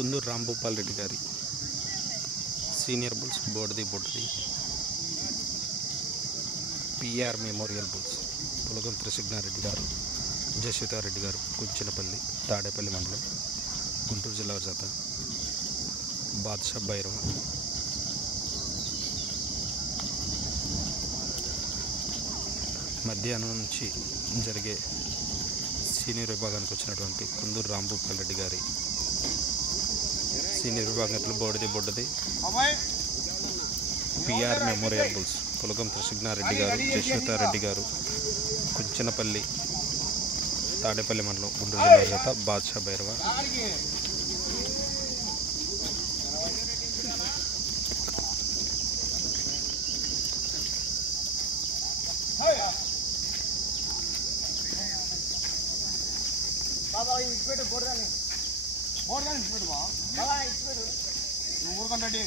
కుందూరు రాంభూపాల్ రెడ్డి గారి senior bulls బోడిది బొడ్డిది PR memorial bulls పులగం త్రిసిగ్నారెడ్డి గారు జయశ్వేతారెడ్డి గారు కుంచినపల్లి తాడేపల్లి మండలం గుంటూరు జిల్లా జత బాద్షా భైరవ మధ్యాహ్నం నుంచి జరిగే సీనియర్ విభాగానికి వచ్చినటువంటి కుందూరు రాంభూపాల్ రెడ్డి గారి సీనియర్ విభాగంలో బోడిది బొడ్డిది పిఆర్ మెమోరియల్ బుల్స్ పులగం త్రిసిగ్నారెడ్డి గారు జయశ్వేతారెడ్డి గారు కుంచినపల్లి తాడేపల్లి మండలం గుంటూరు జిల్లా జత బాద్షా భైరవ బాబా ఇటు పెట్టు బోర్దాని ఇటు పెట్టు బా బాబా ఇటు పెట్టు నువ్వు ఊరుకొని రెడీ